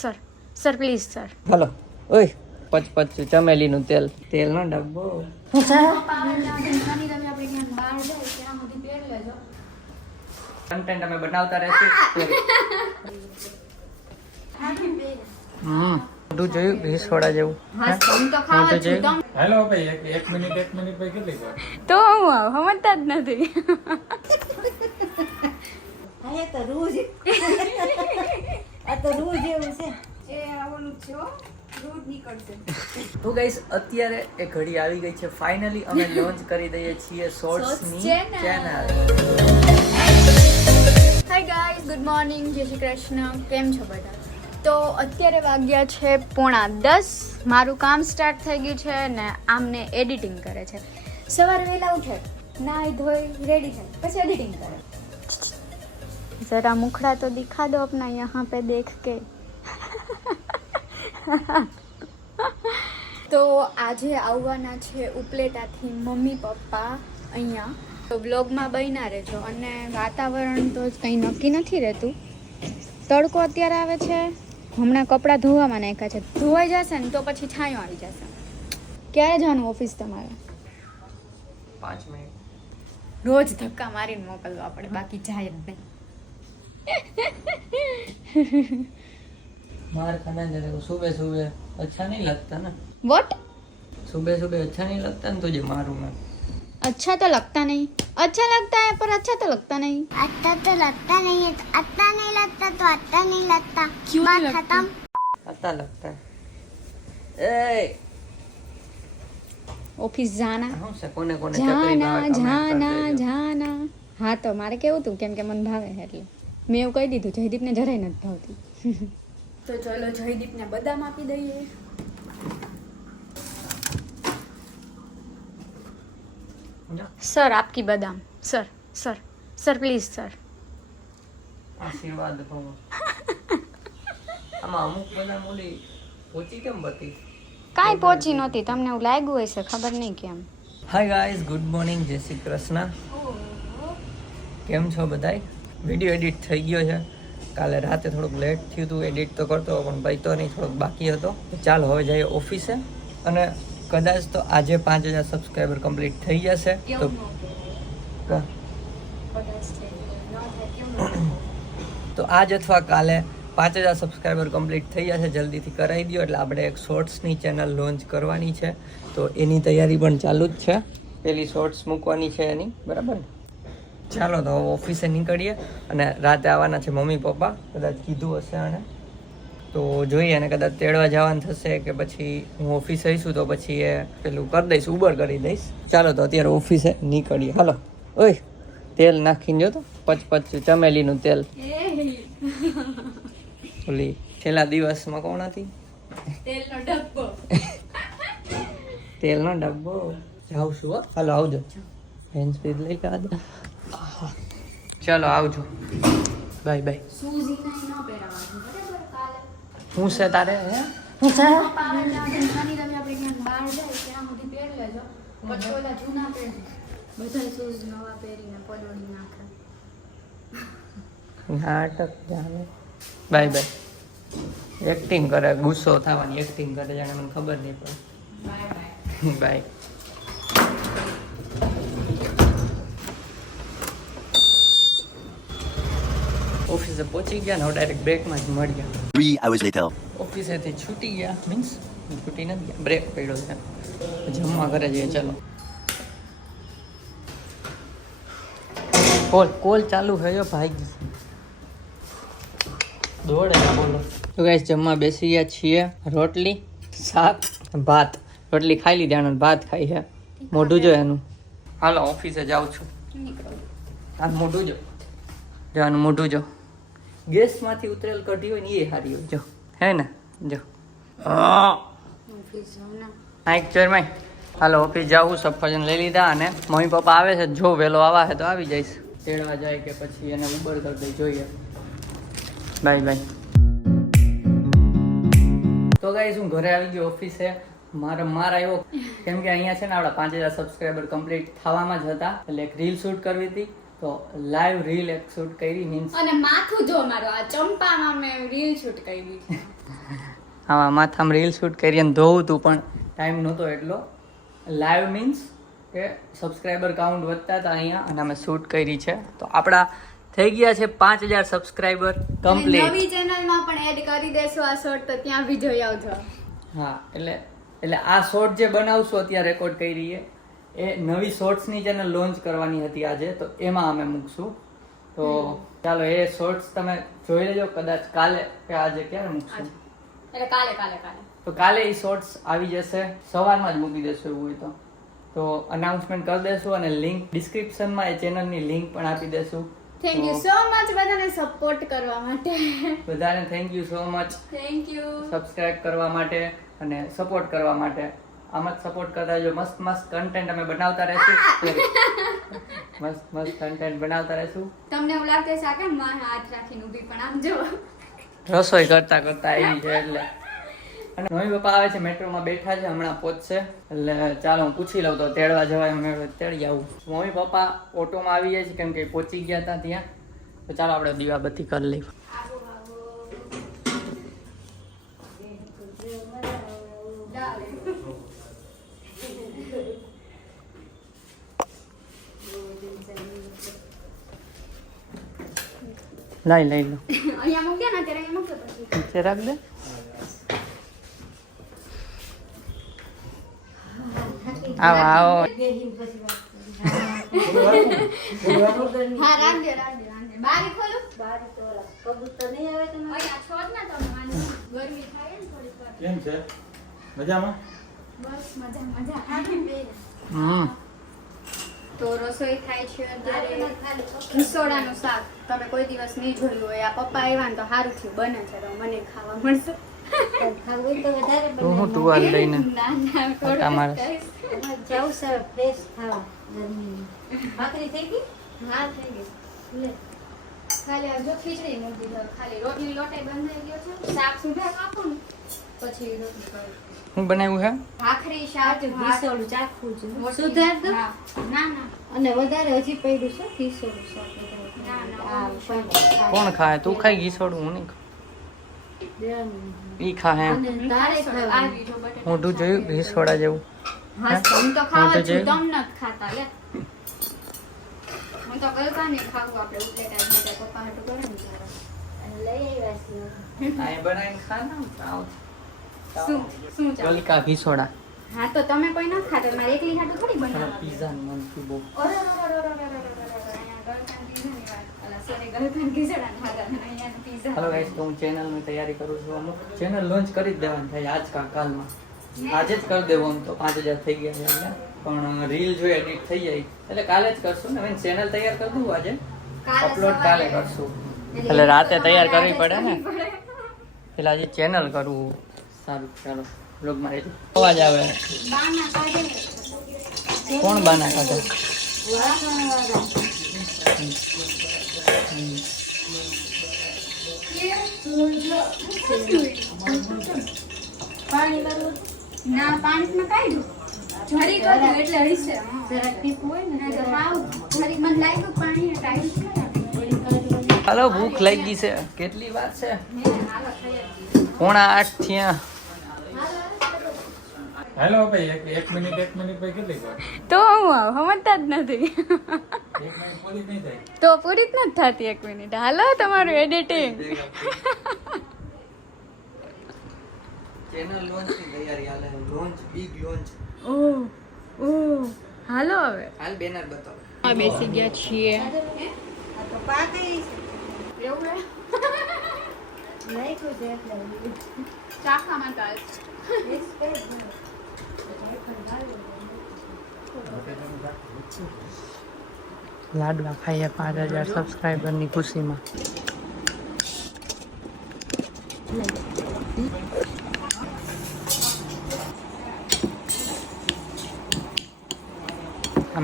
Sir sir please sir. હાલો ઓય પચપચ ચમેલીનું તેલ તેલનો ડબ્બો કન્ટેન્ટ અમે બનાવતા રહેશું. મોટું જોયું ઘી સોડા જેવું મોટું જોયું. હેલો ભાઈ એક મિનિટ ભાઈ કેટલી વાર તો હું સમજતા જ નથી. તો ગાઈસ અત્યારે એ ઘડી આવી ગઈ છે. ફાઇનલી અમે લોન્ચ કરી દઈએ છીએ શોર્ટ્સની channel. Hi guys, good morning, જય શ્રી કૃષ્ણ. કેમ છો બધા? તો અત્યારે વાગ્યા છે 9:30. મારું કામ સ્ટાર્ટ થઈ ગયું છે ને આમને એડિટિંગ કરે છે. સવારે વહેલા ઉઠે, નાઈ ધોઈ રેડી થાય, પછી એડિટિંગ કરે. જરા મુખડા તો દિખા દો अपना यहाँ पे देख के. તો આજે આવવાના છે ઉપલેટાથી મમ્મી પપ્પા અહીંયા. તો બ્લોગમાં બન્યા રહેજો. અને વાતાવરણ તો કંઈ નક્કી નથી રહેતું. તડકો અત્યારે આવે છે. હમણાં કપડાં ધોવામાં નાખ્યા છે. ધોવાઈ જશે ને તો પછી છાંયો આવી જશે. ક્યારે જવાનું ઓફિસ તમારે? 5 મિનિટ. રોજ ધક્કા મારીને મોકલવા પડે, બાકી જાય જ નહીં. मार खाना जरा सुबह सुबह अच्छा नहीं लगता ना. वॉट? सुबह सुबह अच्छा नहीं लगता ना तुझे मारूं मैं. अच्छा तो लगता नहीं. अच्छा लगता है पर अच्छा तो लगता नहीं. अच्छा तो लगता नहीं है, तो अच्छा नहीं लगता तो अच्छा नहीं लगता. क्यों बात नहीं लगता? खत्म. अच्छा लगता है. ए ઓફિસ જાના હું છે કોને કોને ચકરી જાના ભાવે જાના જાના. હા તો મારે કેવું તું કેમ કે મને ભાવે છે એટલે મેં એવું કહી દીધું. જયદીપને જરાય નથી ભાવતી. તો ચલો જયદીપને બદામ આપી દઈએ. સર આપકી બદામ. Sir sir sir please sir. આશીર્વાદ કહો. આમાં અમુક બધા મૂડી ઓછી કેમ બતી? કાંઈ પહોંચી નહોતી. તમને એવું લાગ્યું હશે, ખબર નહીં કેમ. હાય ગાઈઝ, ગુડ મોર્નિંગ, જય શ્રી કૃષ્ણ. કેમ છો બધાય? વિડીયો એડિટ થઈ ગયો છે. કાલે રાતે થોડુંક લેટ થયું હતું. એડિટ તો કરતો પણ ભાઈ તો નહીં, થોડોક બાકી હતો. ચાલો હવે જઈએ ઓફિસે. અને કદાચ તો આજે 5000 સબસ્ક્રાઈબર કમ્પ્લીટ થઈ જશે. તો આજ અથવા કાલે 5000 સબસ્ક્રાઈબર કમ્પ્લીટ થઈ જશે. જલ્દીથી કરાવી દો એટલે આપણે એક શોર્ટ્સની ચેનલ લોન્ચ કરવાની છે. તો એની તૈયારી પણ ચાલુ જ છે. પેલી શોર્ટ્સ મૂકવાની છે એની, બરાબર ને? ચાલો તો હવે ઓફિસે નીકળીએ. અને રાતે આવવાના છે મમ્મી પપ્પા, કદાચ કીધું હશે અને તો જોઈએ. અને કદાચ તેડવા જવાનું થશે કે પછી હું ઓફિસ આવીશું તો પછી એ પેલું કરી દઈશ, ઉબર કરી દઈશ. ચાલો તો અત્યારે ઓફિસે નીકળીએ. હાલો ઓય તેલ નાખીને જો તો પચપચ ચમેલીનું તેલ. ઓલી છેલ્લા દિવસમાં કોણ હતી? તેલનો ડબ્બો. તેલનો ડબ્બો. જાઉં છું હો. હાલો આવજો. હેન્ડ સ્પીડ લઈ કાઢ. ચાલો આવજો. Bye bye. હું છે તારે? હે હું છે? નાટક જાણે. Bye bye. એક્ટિંગ કરે, ગુસ્સો થવાની એક્ટિંગ કરે, જાણે મને ખબર નહીં પડે. બાય. ઓફિસે પહોંચી ગયા ને ડાયરેક્ટ બ્રેકમાં જ મળી ગયા. 3 hours later. ઓફિસેથી છૂટી ગયા, મીન્સ છૂટી નથી ગયા, બ્રેક પડ્યો છે. જમવા ઘરે જઈએ. ચાલો. કોલ ચાલુ થયો ભાઈ. દોડે બોલો. તો ગાઈસ જમવા બેસી ગયા છીએ. રોટલી, શાક, ભાત. રોટલી ખાઈ લીધી, આનંદ ભાત ખાઈ છે. મોઢું જો એનું. હાલો ઓફિસે જાઉં છું. આ મોઢું જો, આનું મોઢું જો. ગેસમાંથી ઉતરેલ કઢી હોય ને એ હારી હોય જો, હે ને? જો એક ચોરમાં. હાલો ઓફિસ જાવું. સફરજન લઈ લીધા અને મમ્મી પપ્પા આવે છે. જો વહેલો આવા છે તો આવી જઈશ. તેડવા જાય કે પછી એને ઉબર કરી દઈ, જોઈએ. Bye bye. તો ગાઈસ હું ઘરે આવી ગયો ઓફિસે. માર આવ્યો કેમ કે અહીંયા છે ને આપણા 5000 સબસ્ક્રાઈબર કમ્પ્લીટ થવામાં જ હતા. એટલે એક રીલ શૂટ કરવી હતી. તો લાઈવ રીલ એક શૂટ કરી મીન્સ. અને માથું જો મારો આ ચંપામાં મેં રીલ શૂટ કરી. આમાં માથામાં રીલ શૂટ કરી અને ધોવું હતું પણ ટાઈમ નહોતો એટલો. લાઈવ મીન્સ કે સબસ્ક્રાઈબર કાઉન્ટ વધતા હતા અહીંયા અને અમે શૂટ કરી છે. તો આપણા થઈ ગયા છે 5000 સબસ્ક્રાઈબર કમ્પ્લીટ. નવી ચેનલમાં પણ એડ કરી દેશો આ શોર્ટ, તો ત્યાં બી જોઈ આવજો. હા એટલે આ શોર્ટ જે બનાવશું અત્યારે રેકોર્ડ કરી રહીએ એ નવી શોર્ટ્સની ચેનલ લોન્ચ કરવાની હતી આજે, તો એમાં અમે મૂકશું. તો ચાલો એ શોર્ટ્સ તમે જોઈ લેજો, કદાચ કાલે કે આજે ક્યારે મૂકશું. એટલે કાલે તો કાલે એ શોર્ટ્સ આવી જશે, સવારમાં જ મૂકી દેશું એવું હોય તો અનાઉન્સમેન્ટ કરી દેશું અને લિંક ડિસ્ક્રિપ્શનમાં એ ચેનલની લિંક પણ આપી દેશું. થેન્ક યુ સો મચ બધાને સપોર્ટ કરવા માટે. બધાને thank you so much thank you subscribe કરવા માટે અને સપોર્ટ કરવા માટે. આમ જ સપોર્ટ કરતા રહેજો. મસ્ત મસ્ત કન્ટેન્ટ અમે બનાવતા રહીશું. મસ્ત કન્ટેન્ટ બનાવતા રહીશું. તમને એવું લાગે છે આ કેમ મારે હાથ રાખીને ઊભી, પણ આમ જો રસોઈ કરતા આવી છે એટલે. અને મમ્મી પપ્પા આવે છે, મેટ્રોમાં બેઠા છે, હમણાં પહોંચશે. એટલે ચાલો હું પૂછી લઉં તો તેડવા જવાય, અમે તેડી આવું. મમ્મી પપ્પા ઓટોમાં આવી જાય છે કેમ કે પહોંચી ગયા હતા ત્યાં. તો ચાલો આપણે દીવાબત્તી કરી લઈએ. લઈ લો અહીંયા મૂક્યા ને ત્યારે અહીંયા મૂક્યો પછી નીચે રાખ દે. આવો આવો. હા રાખજો. બારી ખોલું. કબૂતર નહીં આવે તો અહીંયા છોડ ના તમે માની ગરમી થાય ને થોડી વાર. કેમ છે? મજામાં? બસ મજા. તો રસોઈ થાય છે અત્યારે ખીસોડાનું શાક. તમે કોઈ દિવસ નહીં જોયું હોય, આ પપ્પા આવ્યા ને તો સારું થયું બને છે, તો મને ખાવા મળશે. તું હું ટુવાલ લઈને ના થોડું તમારે જાઉં સર ફ્રેશ ખાવા ગરમીની. ભાખરી થઈ ગઈ? હા થઈ ગઈ. ખાલી આ જો ખીચડી મૂકી દો, ખાલી રોટલી લોટે બંધાઈ ગયો છે, શાક સુધાર આપું ને પછી રોટલી કરું. શું બનાવ્યું છે? ભાખરી શાક ઘીસોડું ચાખવું છે. રોટલી. સુધાર દો. હા. ના અને વધારે હજી પડ્યું છે ઘીસોડું શાક. ના. આ પણ કોણ ખાય? તું ખાઈ ઘીસોડું? હું નહીં ઈ ખાય એમ. અને તારે ખાવાનું. આવી જો બટેટા મોઢું જોયું ઘીસોડા જેવું? હા હું તો ખાવા મોઢું છું, જોયું? તમ નથી ખાતા લે. હું તો ગલકા નહીં ખાવું, આપણે ઉપલેટા માટે પપ્પા હાટું કરે ને ત્યારે. લઈ આવ્યા છીએ. આ બનાવીને ખા ને ચાવ. શું ચાલે? ગલકા ઘીસોડા. હા તો તમે કોઈ નથી ખાતા, મારે એકલી હાટું થોડી બનાવવા. પીઝા મન થયું બહુ. અહીંયા ગલકાન પીઝાની વાત. અલા સોરી, ગલકાન ખીચડાની વાત. અહીંયા પીઝા. હાલો ગાઈસ, તો હું ચેનલની તૈયારી કરું છું. અમુક ચેનલ લોન્ચ કરી જ દેવાની થાય આજ કાલમાં. આજે જ કરી દેવું આમ તો 5000 થઈ ગયા છે એટલે. પણ રીલ જો એડિટ થઈ જાય એટલે કાલે જ કરશું ને. મેં ચેનલ તૈયાર કરી દઉં આજે, અપલોડ કાલે કરશું. એટલે રાતે તૈયાર કરવી પડે ને, એટલે આજે ચેનલ કરવું. સારું ચાલો બ્લોગમાં રહેજો. અવાજ આવે. બાના કાઢે. કોણ બાના કાઢે? પાણી વાળું ના પાણીમાં કાઢ્યું. જરી કાઢ્યું એટલે હશે. જરાક ટીપું હોય ને તો હાવ જરી મને લાગ્યું પાણી ટાઈમ છે. હાલો ભૂખ લાગી છે. કેટલી વાર છે? હાલો થઈ જ. 7:45 થયા. હાલો ભાઈ એક મિનિટ ભાઈ કેટલી વાર? તો હું સમજતા જ નથી. એક મિનિટ પૂરી નહીં થાય. તો પૂરી જ નથી થતી 1 મિનિટ. હાલો તમારું એડિટિંગ. ચેનલ લોન્ચ ની તૈયારી હાલે. Launch big launch. ઓહ હાલો હવે હાલ બેનર બતાવો. આ બેસી ગયા છીએ. આ તો પાકડી છે. એવું હે? નાખ્યું છે એટલે ચાખામાં તો મિક્સ કરી દો. લાડવા ખાઈએ 5000 સબસ્ક્રાઇબર ની ખુશીમાં.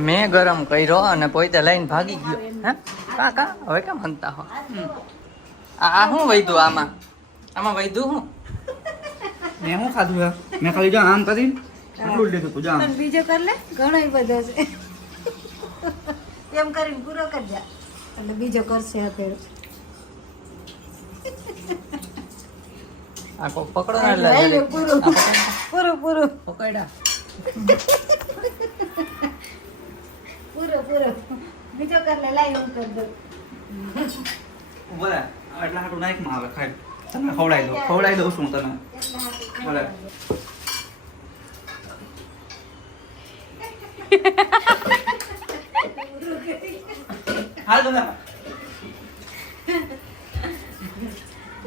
મેં ગરમ કર્યો અને પોતે લઈને ભાગી ગયો. હે કાકા હવે કેમ હંતા હો? આ શું વૈધું આમાં વૈધું હું? મેં શું ખાધું હે? મેં ખાલી જો આમ કરીને આટલું જ લીધું તું. જો આમ. પણ બીજો કર લે, ઘણો બધો છે. એમ કરીને પૂરો કરી જા એટલે બીજો કરશે અત્યારે. આ કો પકડો ને એટલે લઈ લો જરીક. પૂરું. આ પકડ. પૂરું પકડ્યા. બીજો કર લે લાઈ હું કર દઉં ઉભા રહે. આ એટલા હાટું નાખમાં આવે ખાઈ તને ખવડાવી દઉં છું હું તને ભલે હાલ તને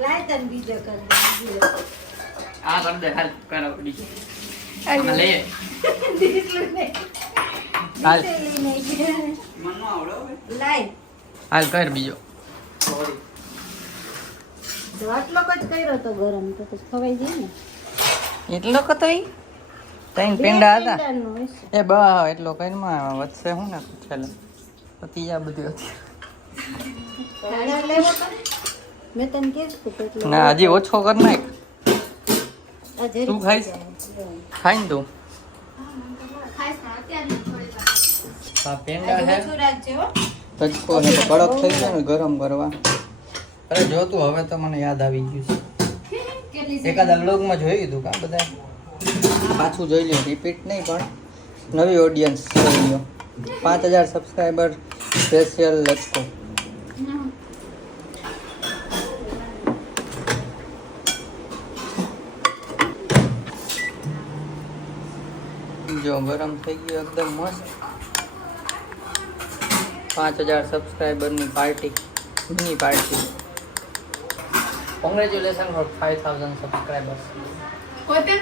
લાય તને બીજો કર દઉં આ કર દે હાલ કરાવડી આ લે દીકલું ને હાલ લઈને મન નો આવડે હવે લાય હાલ કર બીજો. સોરી જો આટલો જ કર્યો તો ગરમ તો પછી ખવાઈ જાય ને એટલો કતો ઈ તૈન પેંડા હતા પેંડાનો હોય છે. એ બા એટલો કઈમાં વધશે હું ને છેલ્લે પતી જા બધું હતી. પેંડા લેવો તો મેં તને કીધું તો એટલે ના હજી ઓછો કર નાખ. આ જરીક તું ખાઈશ? ખાઈ ને તું. ખાસ ના અત્યારે થોડી વાર આ પેંડા હે ઓછું રાખજે હો તજકો હે તો કડક થઈ જાય ને ગરમ કરવા. અરે જો તું હવે તો મને યાદ આવી ગયું છે. કેટલી એકાદા વ્લોગમાં જોયું હતું કા બધા પાછું જોઈ લ્યો રિપીટ નહીં પણ નવી ઓડિયન્સ જોઈ લ્યો 5000 સબસ્ક્રાઈબર સ્પેશિયલ લચકો. જો ગરમ થઈ ગયું એકદમ મસ્ત. 5000 સબસ્ક્રાઈબરની party mini party. Congratulation for 5000 subscribers. પોતે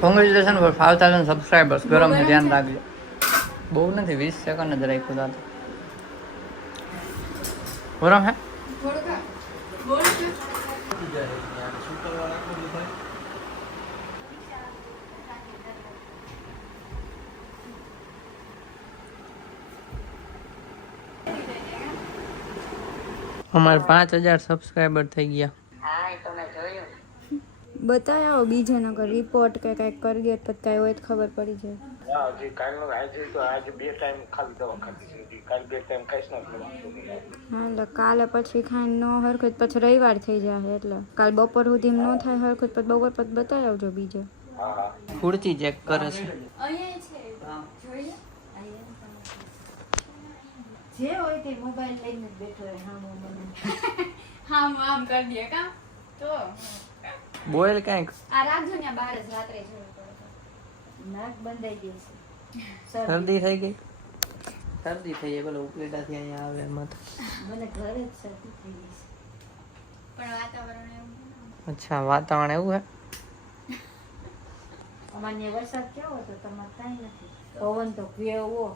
કોંગ્રેચ્યુલેશન ફોર 5000 સબસ્ક્રાઈબર્સ. ગરમ છે ધ્યાન રાખજો. બહુ નથી 20 સેકન્ડ જ રાખ્યું હતું. ગરમ હે થોડું બોલ અમારે 5000 સબસ્ક્રાઈબર થઈ ગયા. બતાવો બીજો નકર રિપોર્ટ કે કંઈક કરી દે પછી કાંઈ હોય તો ખબર પડી જાય. હા હજી કાલનો આજે તો આજે 2 ટાઈમ ખાલી દવા ખાધી છે હજી કાલ 2 ટાઈમ ખાઈશ ને એટલે વાંધો નહીં આવે. હા એટલે કાલે પછી ખાઈને ન હરખું જ પછી રવિવાર થઈ જાય એટલે કાલ બપોર સુધી ન થાય હરખું જ પછી બપોર પછી બતાવી આવજો બીજો. હા હા ખુરચી ચેક કરે છે. જે હોય તે મોબાઈલ લઈને જ બેઠો હોય હામો મને હા આમ કરી દે કામ તો બોલ કાંઈક. આ રાખજો ને બહાર જ રાત્રે જોડે નાક બંધાઈ ગયું છે શરદી થઈ ગઈ. શરદી થઈ ગઈ પેલો ઉપલેટાથી અહીંયા આવે એમાં તો. મને ઘરે જ શરદી થઈ ગઈ છે પણ વાતાવરણ એવું અચ્છા વાતાવરણ એવું હે. અમારે વરસાદ કેવો હતો તમારે કાંઈ નથી પવન તો કેવો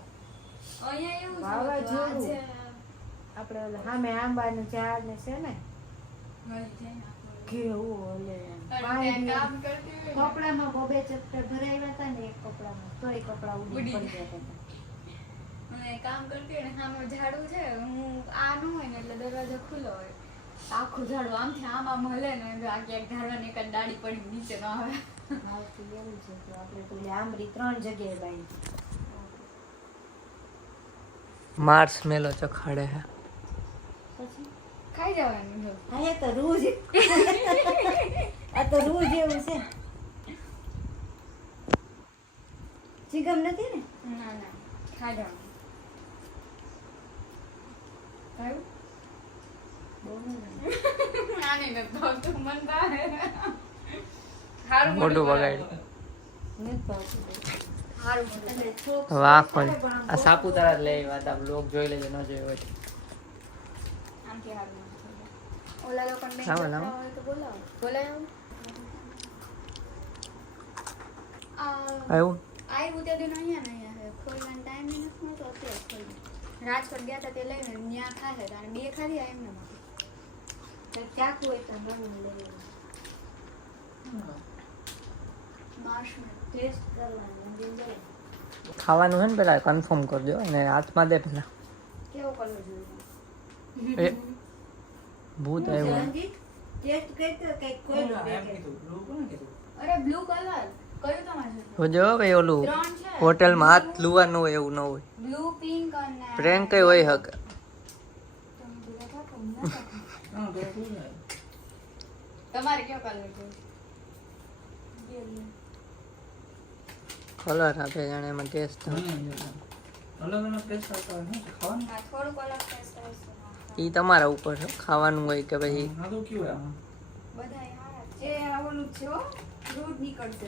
અહીંયા એવું વાવાઝોડું. આપણે ઓલા સામે આંબાનું ઝાડ ને છે ને કેવું ઓલે પાણી કામ કરતી હોય કપડામાં બબે ચપ્ટર ભરાવ્યા હતા ને એક કપડામાં તોય કપડા ઉડી પડી ગયા હતા અને કામ કરતી હોય ને સામે ઝાડું છે હું આ ન હોય ને એટલે દરવાજો ખુલ્લો હોય આખું ઝાડું આમથી આમ હલે ને આ ક્યાંક ઝાડવાની એક દાડી પડી નીચે ન આવે આવતું એવું છે તો આપણે તો ઓલી આંબરી 3 જગ્યાએ બાઈ માર્સ મેલો ચખાડે હે. પછી ખાઈ જવાનું જો હા એ તો રૂજ આ તો રૂજ એવું છે ચીગમ નથી ને ના ના ખાઈ જવાનું ખાયું બહુ નહીં આની ને તો તું મન ભાવે હારું મોઢું બગાડ્યું. નથી ભાવતું બહુ. હારું મોઢું. એટલે થોડુંક વાહ સ્વાદ પણ આવે પણ આ સાપુતારા જ લઈ વાત બ્લોગ જોઈ લેજો ન જોયો હોય તો. આમથી હારું મોઢું. ઓલા લોકોને બેન લાવો, કરતા લાવો. હોય તો બોલાવો બોલાવો આવ્યું આવ્યું તે દિન અહીંયા ને અહીંયા છે ખોલવાનો ટાઈમ નથી મળતો અત્યારે ખોલી રાજકોટ ગયા હતા તે લઈને ત્યાં ખાશે તો અને બે ખાધી આ એમને તો ચાકુ હોય તો નવું લઈ માર્શમેલો ટેસ્ટ કરવાનું અંદર જાય ખાવાનું છે ને પેલા કન્ફર્મ કરજો અને હાથમાં દે પેલા. કેવો કરવો જોઈએ એ ભૂત આવ્યું. સંગીત ટેસ્ટ કરતો કઈક કોઈ અરે બ્લુ કલર કયું તમારે જો ભાઈ ઓલું ત્રણ છે હોટલમાં હાથ લુવાનું હોય એવું ન હોય. બ્લુ પિંક અને પ્રેન્ક કઈ હોય હક. તમારે કયો કલર જોઈએ? કલર આપે જાણે એમાં ટેસ્ટ અલગ અલગ ટેસ્ટ આવતા હોય ને ખાવાનું હા, થોડુંક અલગ ટેસ્ટ આવશે. એ તમારા ઉપર છે ખાવાનું હોય કે ભાઈ આ તો કેવું આમાં બધાય હારા છે. એ આવવાનું જ છે હો, દૂધ નીકળશે.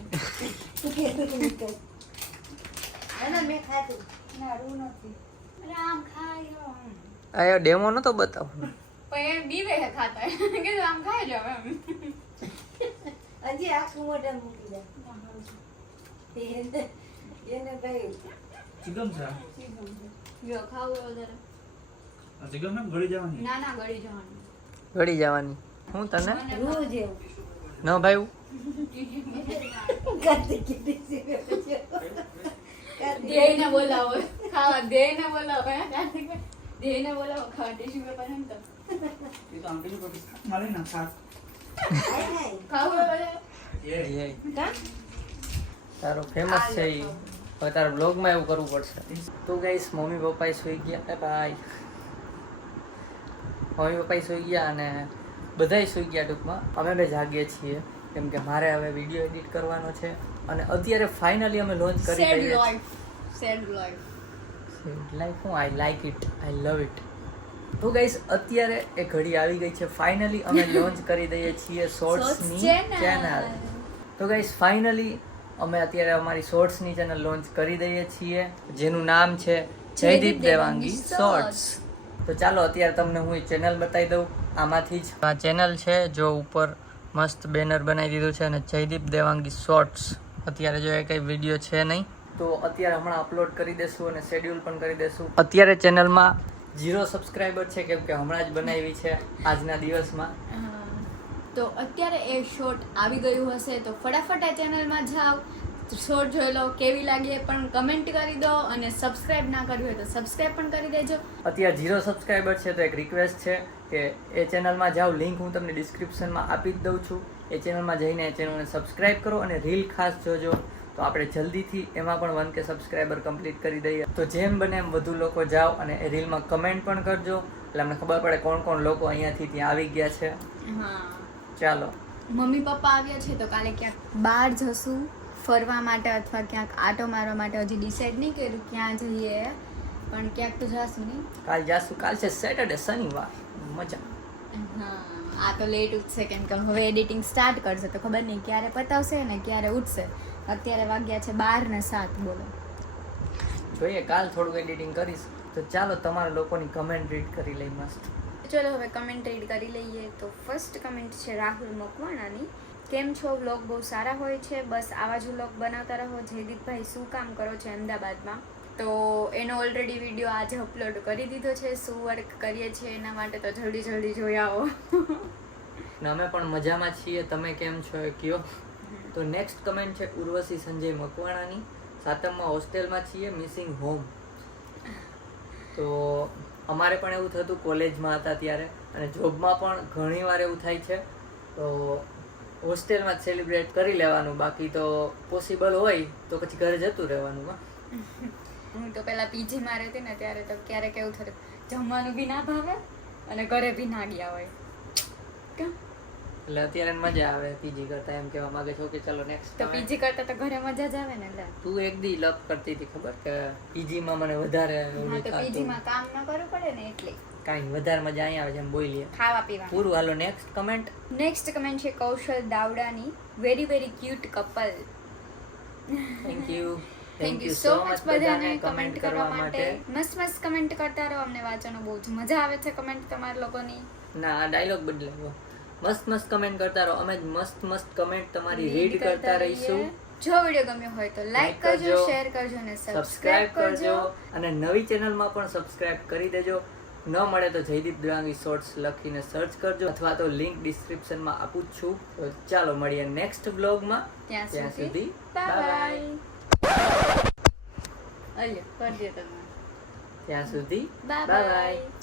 ના મેં ખાધું. ના, રૂ નથી. અરે આમ ખાઈ લો આમ. આ ડેમો નતો બતાવો પણ એ બીવે છે ખાતા. કીધું આમ ખાઈ જાવ એમ. હજી આખું મોઢા મૂકી દે. એને ભાઈ ચિકન છે આ જો ખાવું હોય વધારે. ચિકન ને ગળી જવાની ના ના, ગળી જવાનું. ગળી જવાની હું તને રૂ જેવું. ન ભાઈ કાતે કીધી છે. ધ્યેયને બોલાવો ખાવા, ધ્યેયને બોલાવો. ધ્યેયને બોલાવો ખાવા. ટીશ્યુ પેપર એમ તો એ તો આમ પેલું મળે ને શાક ખાવું હોય વધારે. એ કા? તારો ફેમસ છે ઈ હવે તારા બ્લોગમાં એવું કરવું પડશે તો ગાઈસ મમ્મી પપ્પાએ સુઈ ગયા એ ભાઈ મમ્મી પપ્પાએ સુઈ ગયા અને બધાય સુઈ ગયા ટૂંકમાં અમે બે જાગીએ છીએ કેમ કે મારે હવે વિડીયો એડિટ કરવાનો છે અને અત્યારે ફાઇનલી અમે લોન્ચ કરી સેડ દઈએ લાઈફ, સેડ લાઈફ. લાઈક હું I like it I love it તો ગાઈસ અત્યારે એ ઘડી આવી ગઈ છે ફાઇનલી અમે લોન્ચ કરી દઈએ છીએ શોર્ટ્સની ચેનલ તો ગાઈસ ફાઇનલી અમે અત્યારે અમારી શોર્ટ્સની ચેનલ લોન્ચ કરી દઈએ છીએ જેનું નામ છે જયદીપ દેવાંગી શોર્ટ્સ તો ચાલો અત્યારે તમને હું એ ચેનલ બતાવી દઉં આમાંથી જ આ ચેનલ છે જો ઉપર મસ્ત બેનર બનાવી દીધું છે અને જયદીપ દેવાંગી શોર્ટ્સ અત્યારે જો એ કંઈ વિડીયો છે નહીં તો અત્યારે હમણાં અપલોડ કરી દેશું અને શેડ્યુલ પણ કરી દેશું અત્યારે ચેનલમાં 0 સબસ્ક્રાઈબર છે કેમ કે હમણાં જ બનાવી છે આજના દિવસમાં તો અત્યારે એ શોર્ટ આવી ગયું હશે તો ફટાફટ આ ચેનલમાં જાઓ, શોર્ટ જોઈ લો, કેવી લાગી એ પણ કમેન્ટ કરી દો અને સબસ્ક્રાઇબ ના કર્યું હોય તો સબસ્ક્રાઇબ પણ કરી દેજો. અત્યારે 0 સબસ્ક્રાઈબર છે તો એક રિક્વેસ્ટ છે કે એ ચેનલમાં જાઓ, લિંક હું તમને ડિસ્ક્રિપ્શનમાં આપી જ દઉં છું. એ ચેનલમાં જઈને એ ચેનલને સબસ્ક્રાઈબ કરો અને રીલ ખાસ જોજો તો આપણે જલ્દીથી એમાં પણ 1K સબસ્ક્રાઈબર કમ્પ્લીટ કરી દઈએ. તો જેમ બને એમ વધુ લોકો જાઓ અને એ રીલમાં કમેન્ટ પણ કરજો એટલે અમને ખબર પડે કોણ કોણ લોકો અહીંયાથી ત્યાં આવી ગયા છે. હા, ચાલો મમ્મી પપ્પા આવ્યા છે તો કાલે ક્યાંક બહાર જશું ફરવા માટે અથવા ક્યાંક આટો મારવા માટે. હજી ડિસાઈડ નહીં કર્યું ક્યાં જઈએ પણ ક્યાંક તો જશું નહીં. કાલ જાશું. કાલ છે સેટરડે શનિવાર મજા. હા, આ તો લેટ ઉઠશે કેમ કે હવે એડિટિંગ સ્ટાર્ટ કરશે તો ખબર નહીં ક્યારે પતાવશે ને ક્યારે ઉઠશે. અત્યારે વાગ્યા છે 12:07. બોલો જોઈએ કાલ થોડું એડિટિંગ કરીશ તો ચાલો તમારા લોકોની કમેન્ટ રીડ કરી લઈ મસ્ત. ચલો હવે કમેન્ટ રીડ કરી લઈએ. તો ફર્સ્ટ કમેન્ટ છે રાહુલ મકવાણાની. કેમ છો? વ્લોગ બહુ સારા હોય છે, બસ આવા જ વ્લોગ બનાવતા રહો. જયદીપભાઈ શું કામ કરો છો અમદાવાદમાં? તો એનો ઓલરેડી વિડીયો આજે અપલોડ કરી દીધો છે. શું વર્ક કરીએ છીએ એના માટે તો જલ્દી જલ્દી જોઈ આવો. ને અમે પણ મજામાં છીએ, તમે કેમ છો એ કયો. તો નેક્સ્ટ કમેન્ટ છે ઉર્વશી સંજય મકવાણાની. 7મમાં હોસ્ટેલમાં છીએ, મિસિંગ હોમ. તો અમારે પણ એવું થતું કોલેજમાં હતા ત્યારે અને જોબમાં પણ ઘણી વાર એવું થાય છે. તો હોસ્ટેલમાં જ સેલિબ્રેટ કરી લેવાનું, બાકી તો પોસિબલ હોય તો પછી ઘરે જતું રહેવાનું. હું તો પહેલાં પીજીમાં રહેતી ને ત્યારે તો ક્યારેક એવું થતું જમવાનું બી ના ભાવે અને ઘરે બી ના ગયા હોય. એટલે અત્યારે મજા આવે પીજી કરતા, એમ કહેવા માંગે છો કે ચલો નેક્સ્ટ તો પીજી કરતા તો ઘરે મજા જ આવે ને. એટલે તું એક દી લપ કરતી હતી ખબર કે પીજીમાં મને વધારે હા, તો પીજીમાં કામ ન કરવું પડે ને એટલે કાંઈ વધારે મજા અહીંયા આવે છે એમ બોલીએ ખાવા પીવા. પૂરું. હાલો નેક્સ્ટ કમેન્ટ. નેક્સ્ટ કમેન્ટ છે કૌશલ દાવડાની. Very very cute couple. Thank you so much બધાને કમેન્ટ કરવા માટે. મસ્ત મસ્ત કમેન્ટ કરતા રહો, અમને વાંચવાનું બહુ જ મજા આવે છે કમેન્ટ તમારા લોકોની. ના આ ડાયલોગ બદલાવો. મસ્ત મસ્ત કમેન્ટ કરતા રહો, અમે મસ્ત મસ્ત કમેન્ટ તમારી રીડ કરતા રહીશું. જો વિડીયો ગમ્યો હોય તો લાઈક કરજો, શેર કરજો અને સબસ્ક્રાઇબ કરજો. અને નવી ચેનલમાં પણ સબસ્ક્રાઇબ કરી દેજો. ન મળે તો જયદીપ દેવાંગી શોર્ટ્સ લખીને સર્ચ કરજો અથવા તો લિંક ડિસ્ક્રિપ્શનમાં આપું જ છું. તો ચાલો મળીએ નેક્સ્ટ બ્લોગમાં. ત્યાં સુધી બાય. અલ્યો કરજો તમે. ત્યાં સુધી બાય બાય. બાય.